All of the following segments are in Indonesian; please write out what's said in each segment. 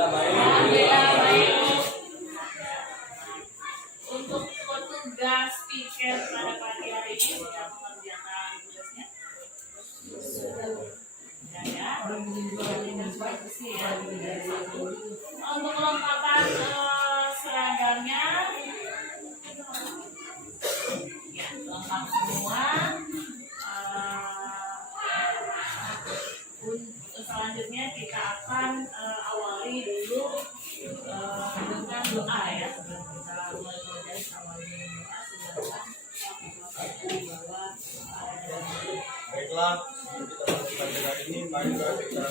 Alhamdulillah baik. Untuk petugas piket pada pagi hari ini sudah mengerjakan tugasnya. Ya. Untuk kelengkapan seragamnya, ya lengkap semua. Selanjutnya kita akan awali dulu dengan doa ya. Sebelum kita mulai dari awal doa, silakan bahwa baiklah, kita pada hari ini mari kita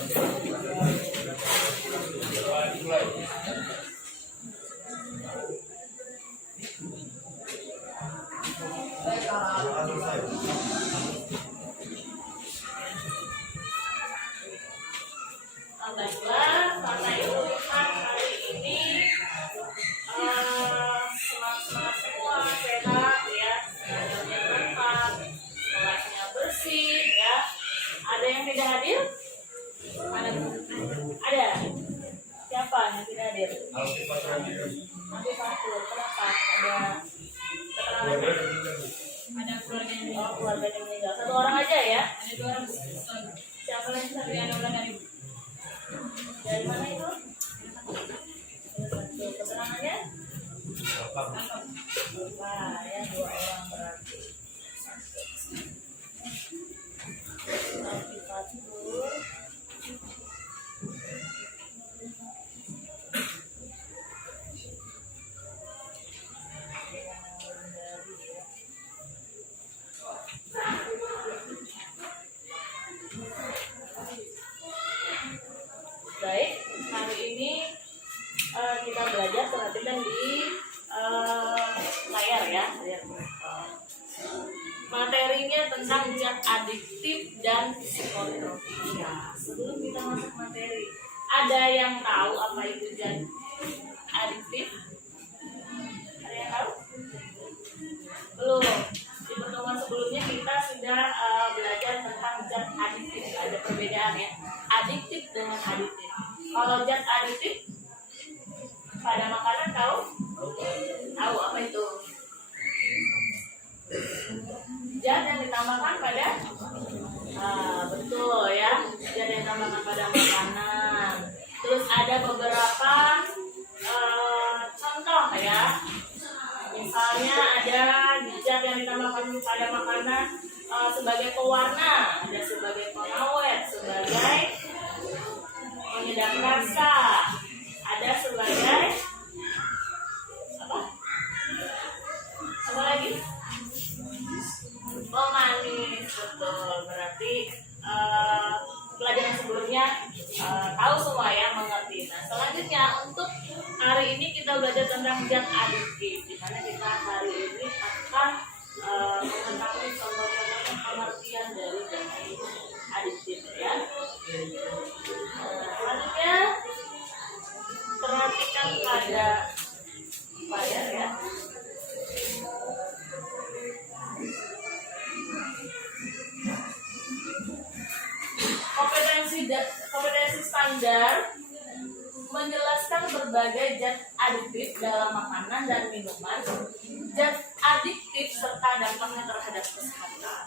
baiklah, karena itu kan hari ini semangat semua sehat ya, seragamnya lengkap, kelasnya bersih ya. Ada yang tidak hadir? Ada. Siapa yang tidak hadir? Nanti Fatur. Kenapa? Ada keluarga yang meninggal. Keluarga yang meninggal. Satu orang aja ya? Ada 2 orang. Siapa lagi satu yang ulangan ibu? Dari mana itu? Keterangannya? Wah, ya 2 orang berarti. Fatur. Baik, hari ini kita belajar, perhatikan di layar ya. Materinya tentang zat adiktif dan psikotropika. Sebelum kita masuk materi, ada yang tahu apa itu zat adiktif? Ada yang tahu? Belum. Di pertemuan sebelumnya kita sudah belajar tentang zat adiktif. Ada perbedaan ya, adiktif dengan aditif. Kalau zat adiktif pada makanan tahu? Tahu apa itu? Zat yang ditambahkan pada betul ya, zat yang ditambahkan pada makanan. Terus ada beberapa contoh ya. Misalnya ada zat yang ditambahkan pada makanan sebagai pewarna, ada sebagai pengawet, sebagai penyedap rasa, ada sebagai apa? Apa lagi? Pemanis, betul. Berarti pelajaran sebelumnya tahu semua ya, mengerti. Nah, selanjutnya untuk hari ini kita belajar tentang zat adiktif, di mana kita hari ini akan mengetahui contoh-contoh pengertian dari zat adiktif ya. Selanjutnya perhatikan pada layar ya. Kompetensi standar menjelaskan berbagai zat adiktif dalam makanan dan minuman, zat adiktif serta dampaknya terhadap kesehatan.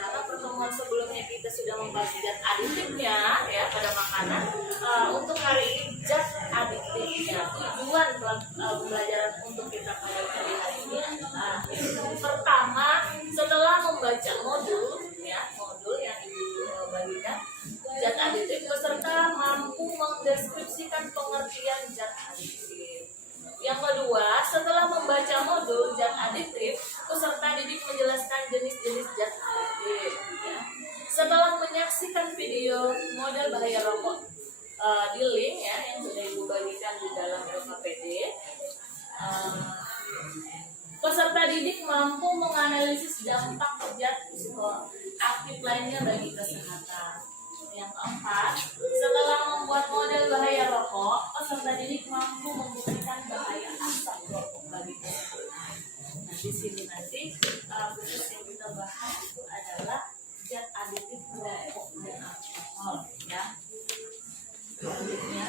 Karena pertemuan sebelumnya kita sudah membahas zat adiktifnya ya pada makanan. Untuk hari ini zat adiktifnya, tujuan pembelajaran untuk kita pada hari ini. Pertama, setelah membaca modul yang dibagikan, zat adiktif peserta mampu mendeskripsikan pengertian zat adiktif. Yang kedua, setelah membaca modul zat adiktif, peserta didik menjelaskan jenis-jenis zat adiktif. Ya. Setelah menyaksikan video model bahaya rokok di link ya yang sudah ibu bagikan di dalam LKPD, peserta didik mampu menganalisis dampak zat psikoaktif lainnya bagi kesehatan. Yang keempat, setelah membuat model bahaya rokok, peserta didik mampu membuktikan bahaya asap rokok bagi kesehatan. Nah, di sini nanti khusus yang kita bahas itu adalah zat aditif rokok dan alkohol, ya. Selanjutnya,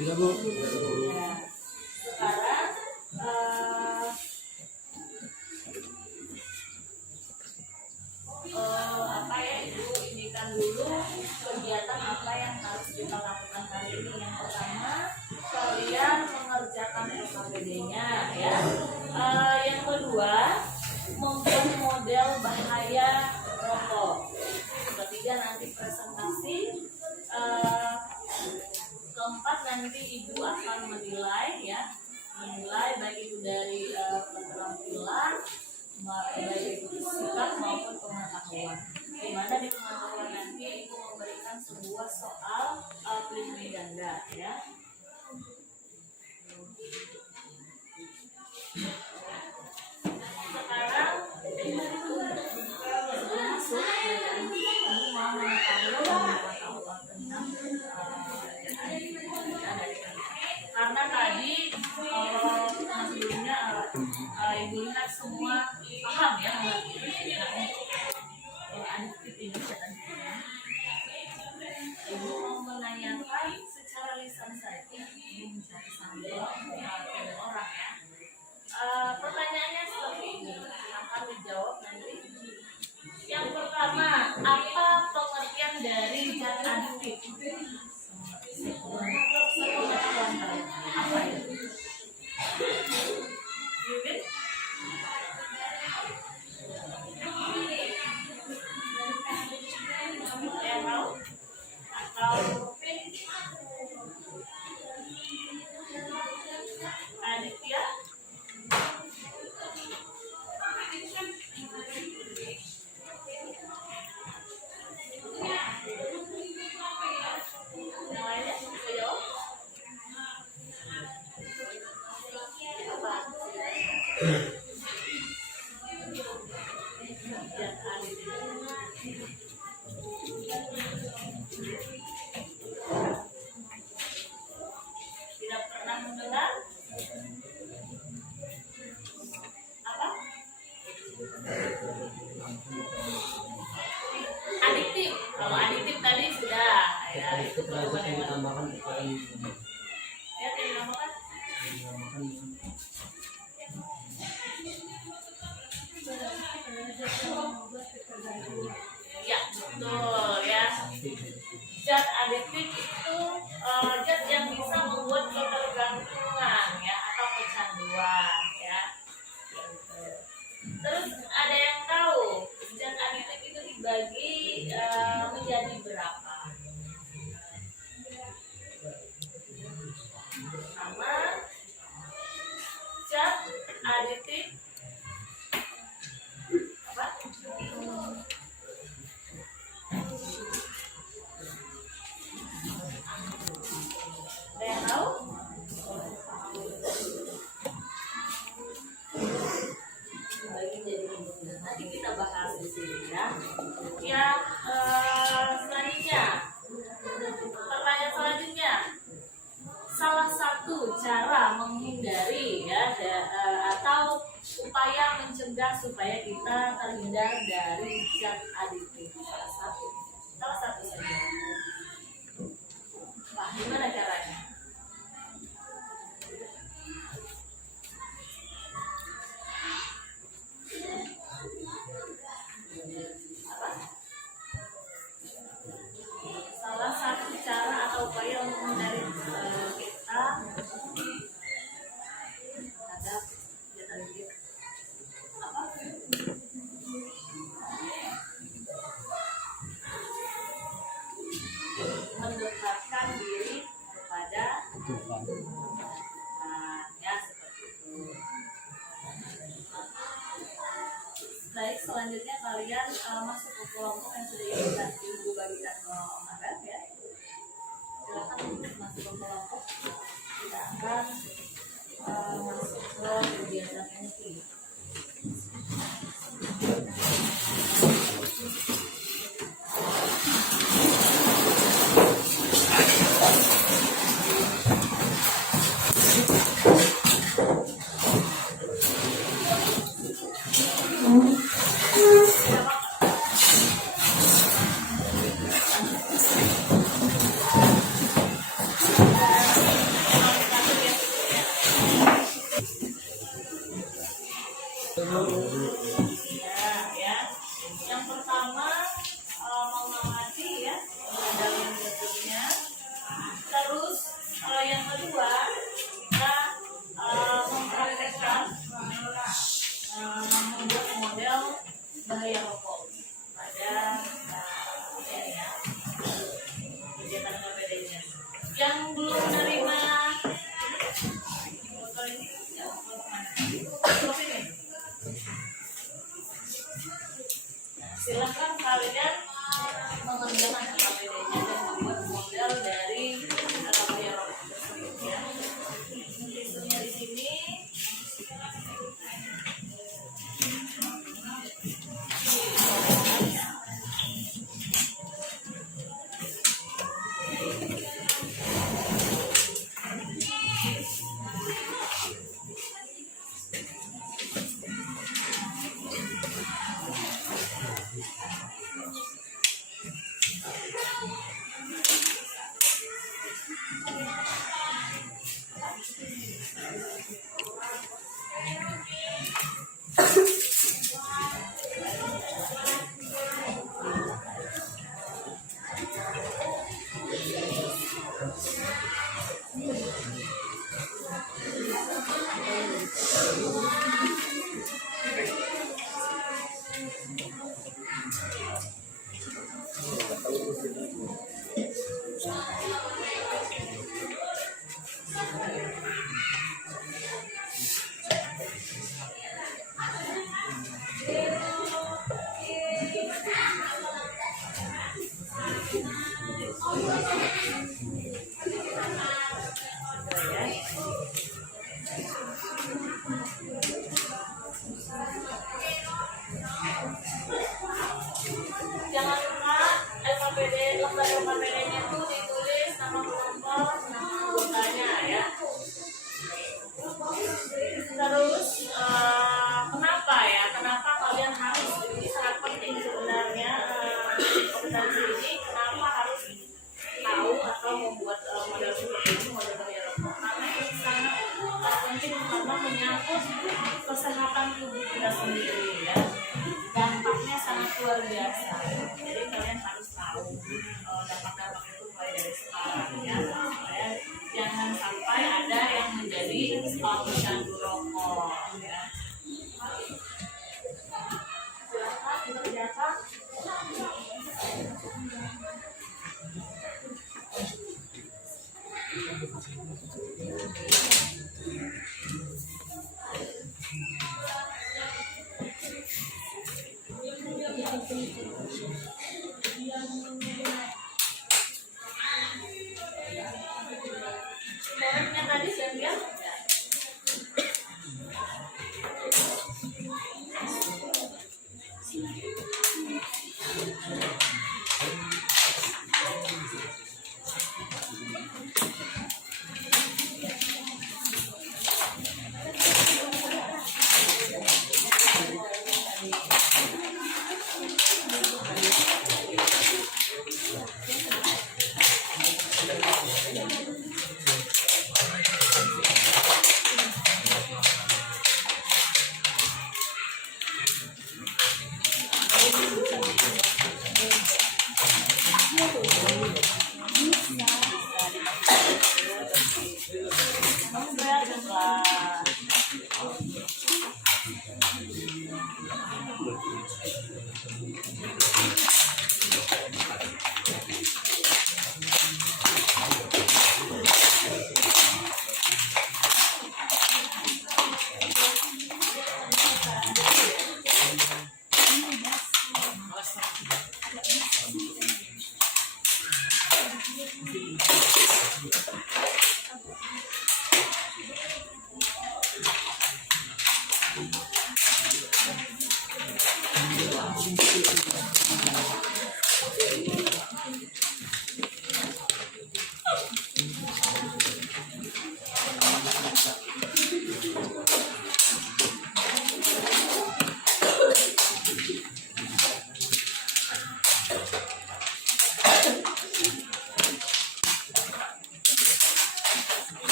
Tidak Bu. Ya. Sekarang apa ya, Ibu indikan dulu kegiatan apa yang harus kita lakukan hari ini. Yang pertama, kalian mengerjakan LKPD-nya ya. Yang kedua, membuat model bahaya rokok. Ketiga, nanti presentasi. Keempat, nanti Ibu akan menilai ya, baik itu dari keterampilan, baik itu sikap maupun pengetahuan. Di mana di pengetahuan nanti Ibu memberikan sebuah soal pelindung ganda ya. Sekarang sebelum masuk, Ibu mau mengetahui pengetahuan tentang karena tadi sebelumnya Ibu lihat semua paham ya mengerti. Ibu mau menanyakan secara lisan saja, Ibu mencari sampel orang ya. Pertanyaannya seperti ini, akan dijawab nanti. Yang pertama, apa pengertian dari zat adiktif? Apa itu? Yudin? Yang tahu? Atau Aditya? Yang lainnya bisa jawab? Apa? Zat adiktif. Tidak pernah mendengar? Apa? Adiktif. Kalau adiktif tadi sudah ya. Itu Rasa yang ditambahkan kepada ya, dinamakan ya, betul ya. Zat adiktif itu zat yang bisa membuat ketergantungan ya atau kecanduan ya. Terus ada yang tahu zat adiktif itu dibagi menjadi berapa? Pertama, zat adiktif apa? Ada yang tahu? Nanti kita bahas di sini ya. Yang selanjutnya, pertanyaan selanjutnya, salah satu cara menghindari ya atau upaya mencegah supaya kita terhindar dari zat adiktif. Salah satu saja. Pak, gimana caranya? Apa? Salah satu cara atau upaya untuk menghindari kita terhadap zat adiktif apa? Mendekatkan diri kepada Tuhan. Ya seperti itu. Baik, selanjutnya kalian masuk ke kelompok yang sudah Ibu bagikan ke Om Agat ya. Silakan masuk ke kelompok. Kita akan masuk ke kegiatan NT. Terus yang kedua kita mempraktekkan membuat model bahaya rokok pada ini ya, kegiatan KPD-nya. Yang belum menerima foto ini, ya, foto ini. Silakan kalian mengerjakan KPD-nya dan membuat model dari bahaya rokok tersebut ya. Tintunya di sini. Jangan lupa lembar LKPD-nya itu ditulis nama kelompok, nama anggotanya ya. Terus kenapa ya? Kenapa kalian harus, ini sangat penting sebenarnya kompetensi ini. Kenapa harus tahu atau membuat model seperti ini, model bahaya rokok? Karena ini sangat penting karena menyangkut kesehatan tubuh kita sendiri ya. Dampaknya sangat luar biasa. Jadi kalian harus tahu dampak-dampak itu mulai dari sekarang ya. Supaya jangan sampai ada yang menjadi pecandu rokok ya. Silakan dikerjakan. Koreknya tadi saya lihat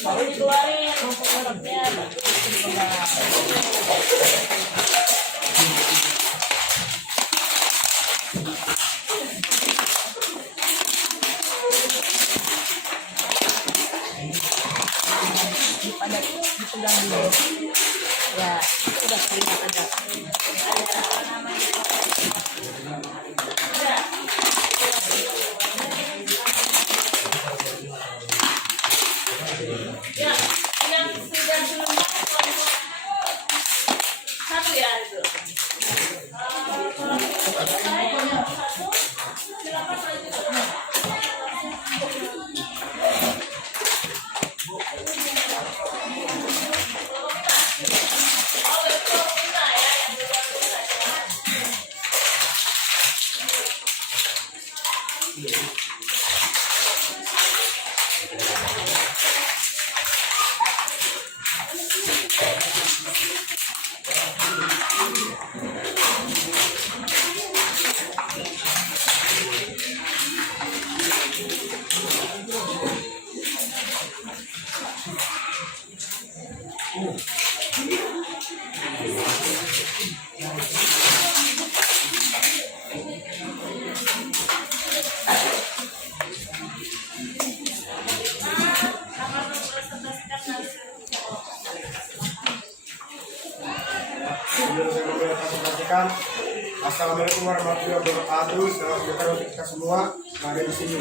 Baru dikeluarin untuk produknya. Pada dipegang dulu ya, itu udah terlihat ada Ya, yang sudah belum satu ya itu. Satu, silakan lanjut. Oh, itu pizza ya, yang duluan pizza ya. Waalaikumsalam. Assalamualaikum warahmatullahi wabarakatuh. Selamat sejahtera untuk kita semua yang ada di sini.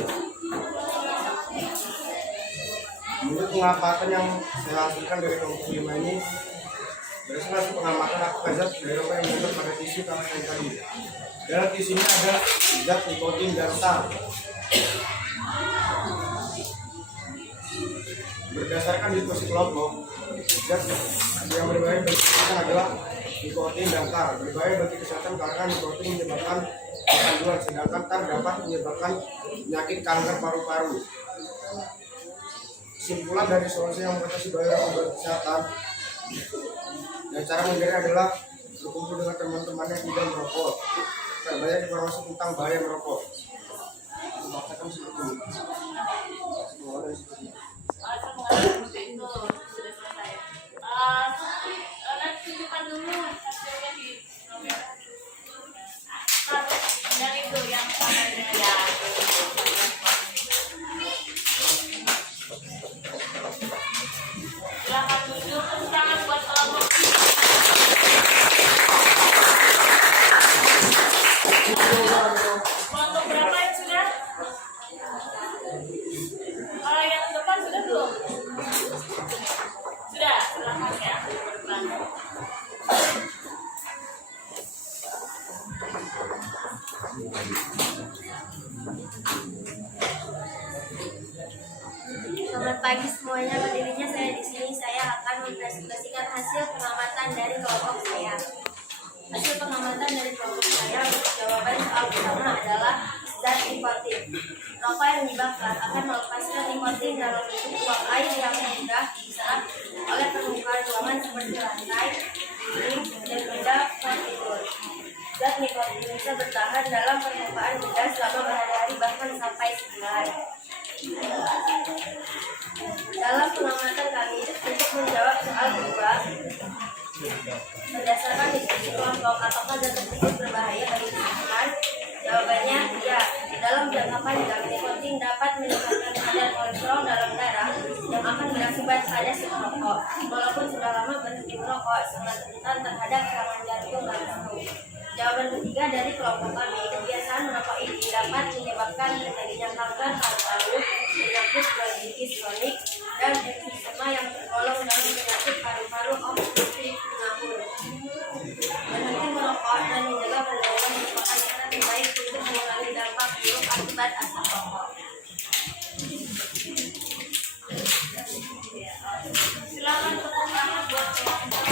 Menurut pengamatan yang saya hasilkan dari kelompok 5 ini, berdasarkan hasil pengamatan aku zat dari rokok yang mengandung pada tisu kamar yang tadi. Dalam tisu ini ada zat nikotin dan tar. Berdasarkan diskusi kelompok, zat yang berbahaya bagi kesehatan adalah nikotin dan tar. Berbahaya bagi kesehatan karena nikotin menyebabkan kecanduan, sedangkan tar dapat menyebabkan penyakit kanker paru-paru. Kesimpulan dari solusi yang mengatasi bahaya rokok kesehatan dan cara menghindari adalah berkumpul dengan teman-teman yang tidak merokok. Terbanyak informasi tentang bahaya merokok. Maksudkan seperti itu. Seperti itu sudah selesai. Nanti tunjukkan dulu hasilnya di kamera. Dan itu yang kameranya ya. Silakan tunjuk tepuk tangan buat kelompok. Kelompok berapa yang sudah? Yang depan sudah belum? Sudah, silakan ya. Depan. Selamat pagi semuanya, berdirinya saya di sini. Saya akan mempresentasikan hasil pengamatan dari kelompok saya. Hasil pengamatan dari kelompok saya untuk jawaban soal pertama adalah zat nikotin. Rokok yang dibakar akan melepaskan nikotin dalam bentuk uap air yang mudah diserap oleh permukaan ruangan seperti lantai, dinding, dan benda partikel. Zat nikotin bisa bertahan dalam permukaan benda selama berhari-hari bahkan sampai sebulan. Dalam pengamatan kami untuk menjawab soal kedua, berdasarkan diskusi kelompok, apakah zat tersebut berbahaya bagi kesehatan? Jawabannya ya. Dalam jangka panjang, nikotin dapat meningkatkan kadar kolesterol dalam darah yang akan berakibat pada si perokok. Walaupun sudah lama berhenti merokok, sangat rentan terhadap serangan jantung dan stroke. Jawaban ketiga dari kelompok kami, kebiasaan merokok ini dapat menyebabkan terjadinya kanker paru-paru, penyakit bronkitis kronik, dan emfisema yang tergolong dalam penyakit paru-paru obstruktif pneumonia. Berhenti merokok dan menjaga pergaulan merupakan cara terbaik untuk mengurangi dampak buruk akibat asap rokok. Silakan tepuk tangan buat kelompok.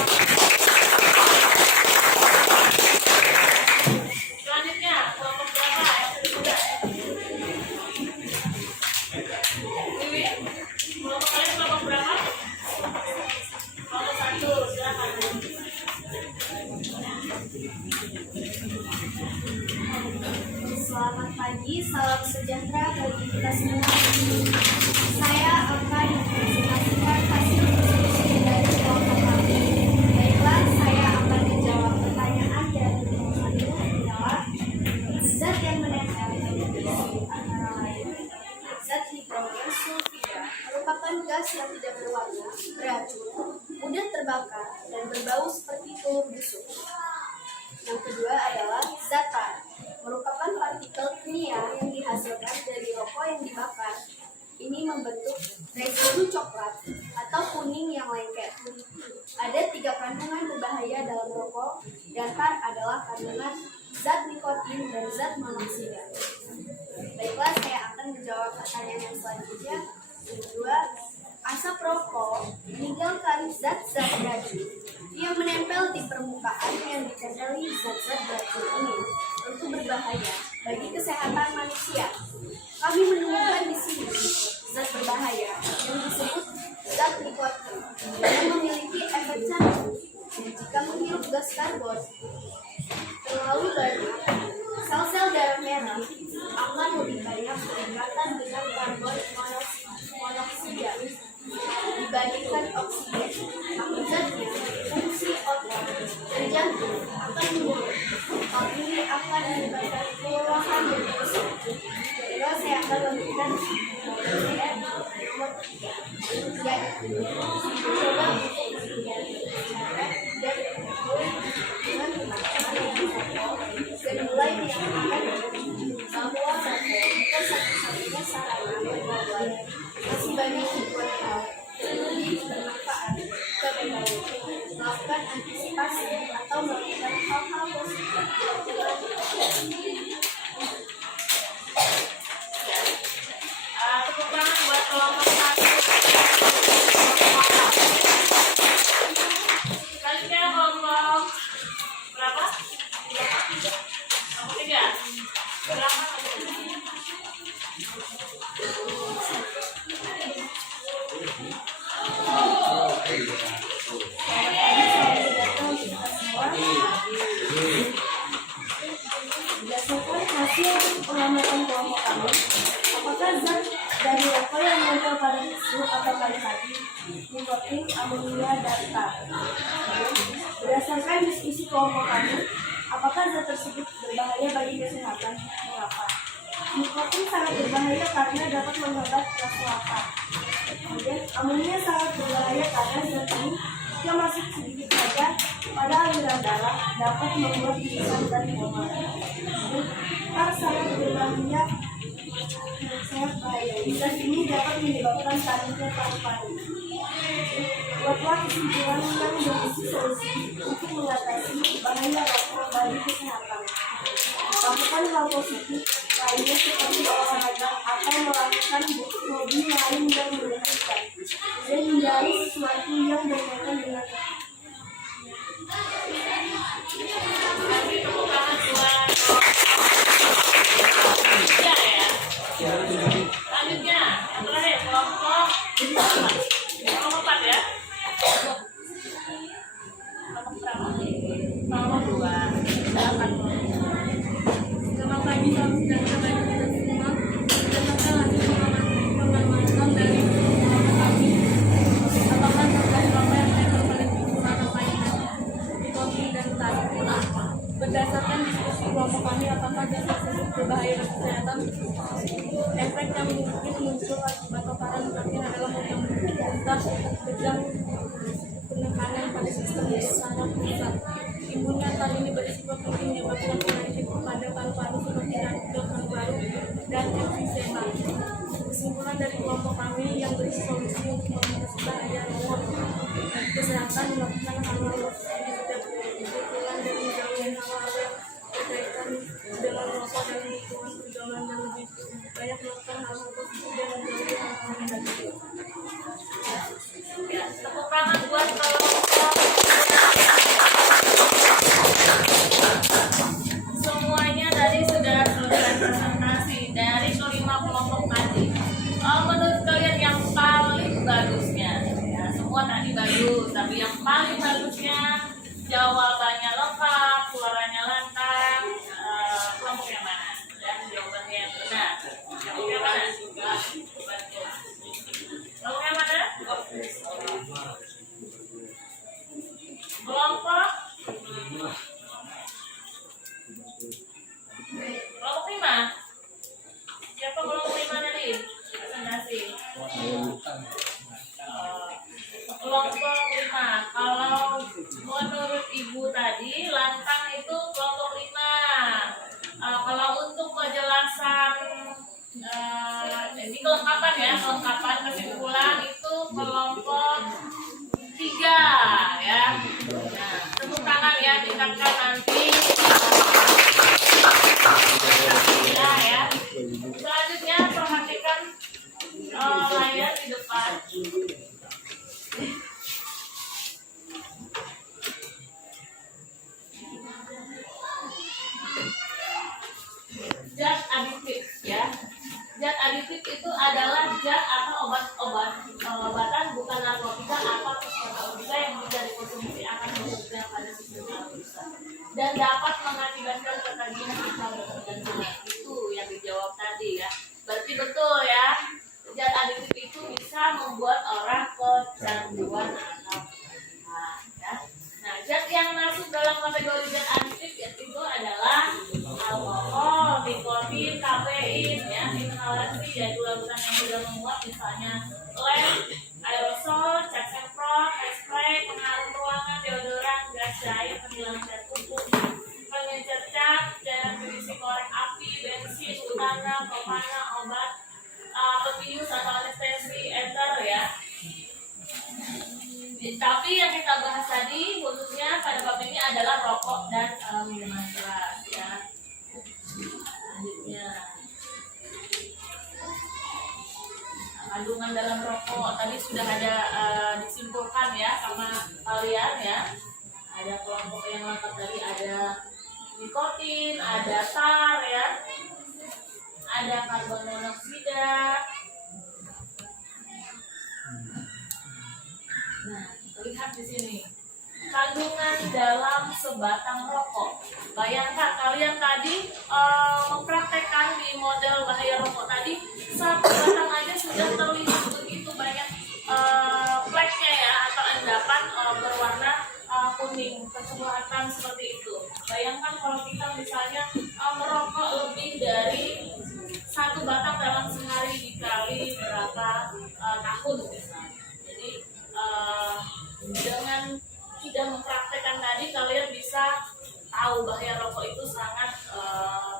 Selanjutnya, kelompok berapa yang sudah? Wiwi, kelompok kalian kelompok berapa? Kelompok 1, silakan. Selamat pagi, salam sejahtera bagi kita semua. Saya akan mempresentasikan hasil diskusi dari kelompok kami. Baiklah, saya akan menjawab pertanyaan dari kelompok satu adalah zat yang menempel pada tisu antara lain zat hidrogen sulfida merupakan gas yang tidak berwarna, beracun, mudah terbakar, dan berbau seperti telur busuk. Yang kedua adalah zat tar, merupakan partikel kimia yang dihasilkan dari rokok yang dibakar. Ini membentuk residu coklat atau kuning yang lengket. Ada 3 kandungan berbahaya dalam rokok, dan tar adalah kandungan zat nikotin dan zat monoksida. Baiklah, saya akan menjawab pertanyaan yang selanjutnya. Yang kedua, asap rokok meninggalkan zat-zat beracun yang menempel di permukaan yang ditempeli zat-zat beracun ini tentu berbahaya bagi kesehatan manusia. Kami menemukan di sini zat berbahaya yang disebut zat nikotin yang memiliki efek candu. Jika menghirup gas karbon terlalu banyak, sel-sel darah merah akan lebih banyak berikatan dengan karbon monoksida dibandingkan oksigen. Akibatnya, fungsi otak dan jantung akan menurun. Hal ini akan menyebabkan kelelahan dan pusing. Jadi saya akan memberikan nomor 3, yaitu mencoba untuk menghindari cara dan dengan teman-teman yang bisa Kelompok 3. Berapa kelompok 3? Berdasarkan hasil pengamatan kelompok kami, apakah zat dari rokok yang menempel pada tisu atau kayu tadi, nikotin, amonia, dan tar? Berdasarkan diskusi kelompok kami, apakah zat tersebut berbahaya bagi kesehatan? Mengapa? Nikotin sangat berbahaya karena dapat menghambat rasa lapar. Kemudian, amonia sangat berbahaya karena zat ini jika masuk sedikit saja pada aliran darah dapat membuat pingsan dan koma. Tar sangat berbahaya. Zat ini dapat menyebabkan kanker paru-paru. Buatlah kesimpulan yang berisi solusi untuk mengatasi bahaya rokok bagi kesehatan. Lakukan hal positif lainnya seperti olahraga atau melakukan hobi lain yang menyenangkan, dan hindari sesuatu yang berkaitan dengan Kasih tepuk tangan buat ya. Selanjutnya, yang terakhir kelompok 4 ya. Kelompok berapa? Kelompok 2. Silakan. Selamat pagi, salam sejahtera bagi kita semua. Berdasarkan hasil pengamatan dari kelompok kami, apakah terkait rokok yang menempel pada tisu atau kayu nikotin dan tar? Berdasarkan diskusi kelompok kami, apakah zat tersebut berbahaya bagi kesehatan? Efek yang mungkin muncul akibat paparan nikotin adalah memuntah, kejang, penekanan pada sistem saraf pusat. Timbulnya tar ini berisiko tinggi menyebabkan penyakit pada paru-paru seperti kanker paru-paru dan emfisema. Kesimpulan dari kelompok kami yang berisi solusi untuk mengatasi bahaya rokok bagi kesehatan melakukan hal-hal positif setiap kesimpulan dan menjauhi hal-hal yang berkaitan dengan rokok dan lingkungan pergaulan dan lebih banyak melakukan hal-hal positif dan menjauhi hal-hal negatif. Ya, tepuk tangan buat kelompok. Semuanya tadi sudah selesai presentasi dari kelima kelompok tadi. Menurut kalian yang paling bagusnya, ya semua tadi bagus, tapi yang paling bagusnya jawabannya lengkap, suaranya lantang, kelompok yang mana? Dan jawabannya yang benar. Kelompok yang mana? Kelompok yang mana? Kelompok 5. Siapa kelompok 5 tadi? Presentasi. Kelompok 5. Kalau menurut Ibu tadi, lantang itu kelompok 5. Kalau untuk penjelasan ini kelengkapan ya, kelengkapan kesimpulan itu kelompok 3 ya. Nah, tepuk tangan ya, diingatkan nanti. Ya. Selanjutnya perhatikan layar di depan. Zat aditif ya. Zat aditif itu adalah zat atau obatan bukan narkotika atau narkotika yang bisa dikonsumsi akan bekerja pada sistem narkotika dan dapat mengakibatkan ketagihan atau ketergantungan. Itu yang dijawab tadi ya. Berarti betul ya. Zat aditif itu bisa membuat orang kecanduan atau ya. Nah, zat yang masuk dalam kategori zat aditif itu adalah alkohol, nikotin, kafein, ya, inhalasi, yaitu larutan yang mudah menguap, misalnya lem, aerosol, cat semprot, hairspray, pengharum ruangan, deodoran, gas cair, penghilang cat kuku, pengencer cat, cairan berisi korek api, bensin, utana, pemana, obat, pebius atau anestesi, ether ya. Tapi yang kita bahas tadi khususnya pada bab ini adalah rokok dan minuman keras ya. Selanjutnya kandungan dalam rokok tadi sudah ada disimpulkan ya sama kalian ya. Ada kelompok yang lengkap tadi, ada nikotin. nikotin, ada tar ya, ada karbon monoksida. Nah, lihat di sini kandungan dalam sebatang rokok. Bayangkan kalian tadi mempraktekkan di model bahaya rokok tadi, satu batang aja sudah terlihat begitu banyak fleknya ya, atau endapan berwarna kuning kecoklatan seperti itu. Bayangkan kalau kita misalnya merokok lebih dari satu batang dalam sehari dikali berapa tahun misalnya. Jadi dengan tidak mempraktekkan tadi, kalian bisa tahu bahaya rokok itu sangat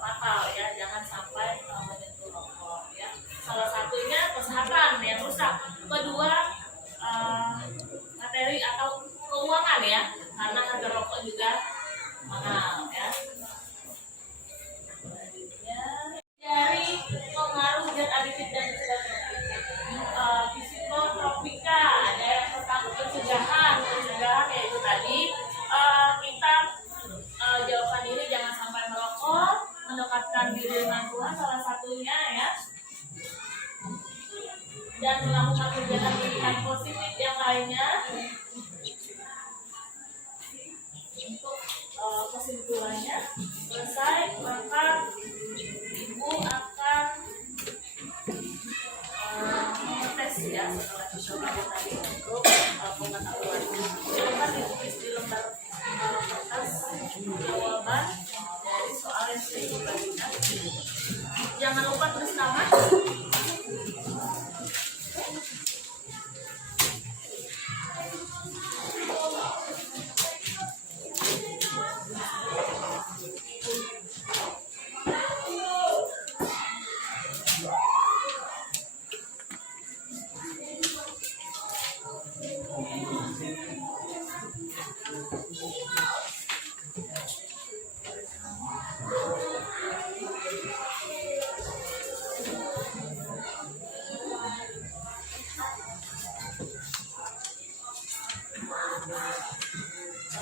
fatal ya. Jangan sampai menyentuh rokok ya. Salah satunya kesehatan yang rusak. Kedua materi atau keuangan ya, karena harga rokok juga mahal ya. Selanjutnya dari pengaruh zat adiktif dan psikotropika, ada yang tentang pencegahan yaitu tadi kita jauhkan diri, jangan sampai merokok, mendekatkan diri dengan Tuhan salah satunya ya, dan melakukan kegiatan pendidikan positif yang lainnya. Untuk kesimpulannya selesai, maka ibu akan mengetes ya setelah dicoba tadi untuk pengetahuan. Dapat ditulis di lembar kertas jawaban dari soal yang sudah ibu bagikan. Jangan lupa tulis nama.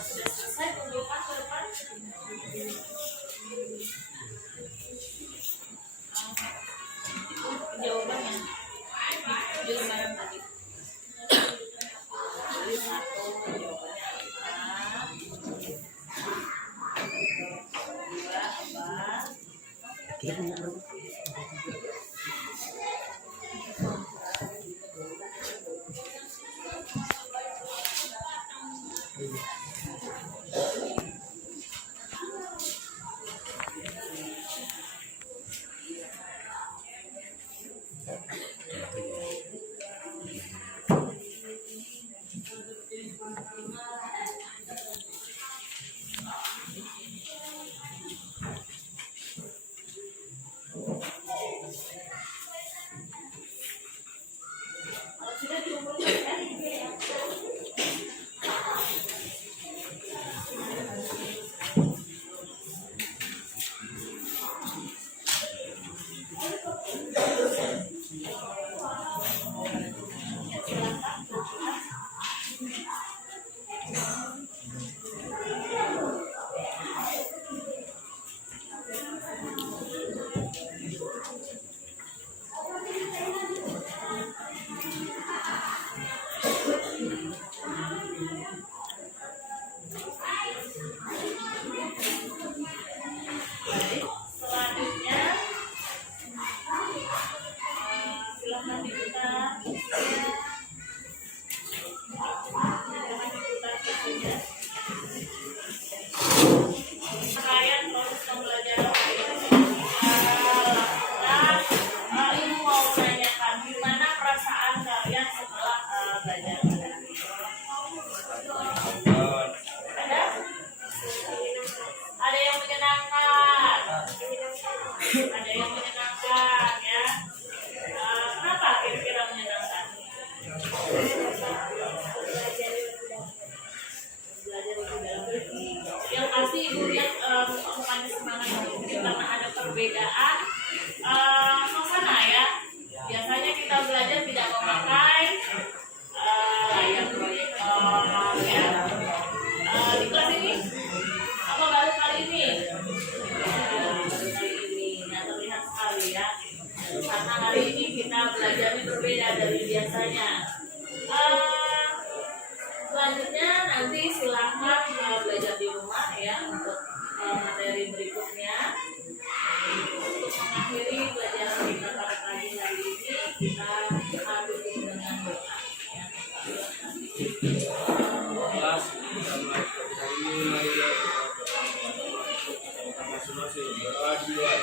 Sudah selesai, tunjukkan ke depan. Jawabannya di lembaran tadi. Jadi satu jawabannya apa? Dua apa? Sudah diumumkan kan? Selanjutnya silahkan diputar. Silahkan diputar saja. Kalian proses pembelajaran ibu mau menanyakan gimana perasaan kalian setelah belajar. Ada yang menyenangkan, ada yang menyenangkan ya. Kenapa kira-kira menyenangkan? Belajar lebih dalam. Yang pasti ibu lihat mukanya semangat mungkin karena ada perbedaan suasana ya. Biasanya kita belajar tidak memakai layar proyektor ya. Di kelas ini apa baru kali ini? masing-masing. Berdoa di luar.